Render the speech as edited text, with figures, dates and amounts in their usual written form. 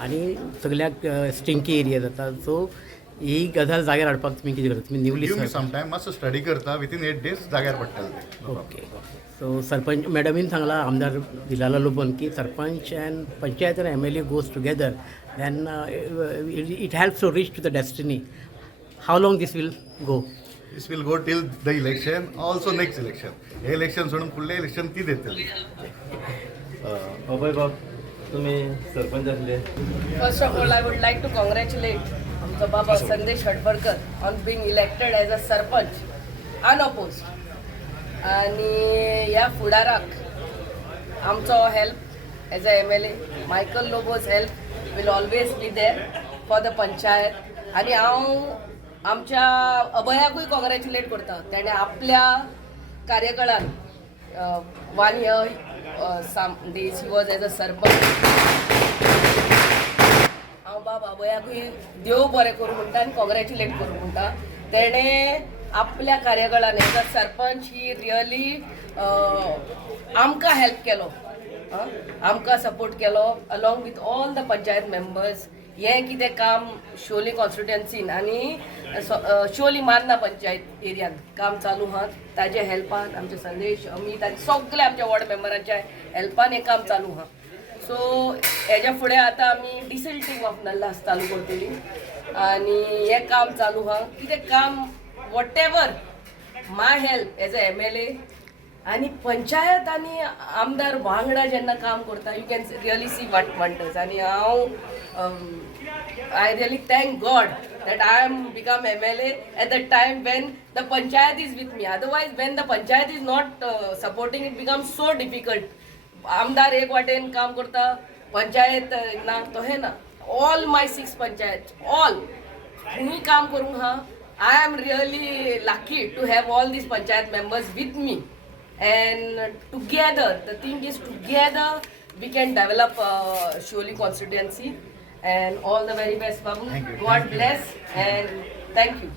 आनी सगळ्याक stinky area जाता. सो ही गजाल जाग्यार हाडपाक तुमी कितें करता? तुमी निवली गिव मी सम टायम, मातसो स्टडी करता, विथीन 8 days जाग्यार पडटलें तें. ओके. सो सरपंच मॅडमीन सांगला आमदार दिलाला लोबन की sarpanch and panchayat and MLA goes together then it helps to reach to the destiny. How long this will go? This will go till the election, also next election. हे election सोडून फुडलें election ती देतली. अभय बाब तुम्ही सरपंच असले. First of all, I would like to congratulate आमचो बाबा संदेश हटवडकर on being elected as a sarpanch unopposed. आणि ह्या फुडाराक आमचो help as a MLA Michael Lobo's help will always be there for the panchayat. आणि हांव आमच्या अभयाकूय कॉंग्रॅच्युलेट करता. तेणें आपल्या कार्यकाळान 1 year days he was as a sarpanch. हांव बाब अभयाकूय देव बरें करूं म्हणटा आनी कॉंग्रॅच्युलेट करूं म्हणटा. तेणें आपल्या कार्यकाळान as a sarpanch he really आमकां हेल्प केलो, आमकां सपोर्ट केलो along with all the panchayat members. हें कितें काम शोली कॉन्स्टिट्युएन्सीन आनी शोली मान्ना पंचायत एरियान काम चालू आहा. ताजे हेल्पान आमचे संदेश अमित आनी सगळे आमच्या वॉर्ड मेंबरांच्या हेल्पान हें काम चालू आहा. सो हेज्या फुडें आतां आमी डिसल्टिंग ऑफ नल्लास चालू करतली आनी हें काम चालू आहा. कितें काम what ever my help as a MLA आनी पंचायत आनी आमदार वांगडा जेन्ना काम करता you can really see what wonders. आनी हांव I really thank God that I am become MLA at the time when the panchayat is with me. Otherwise, when the panchayat is not supporting, it becomes so difficult. आमदार एक वाटेन काम करता, पंचायत ना तो है ना. All my 6 panchayats, all खुनी काम करूंक हा. I am really lucky to have all these panchayat members with me. And together, the thing is together we can develop Sholi constituency. And all the very best, Babu. God bless and thank you.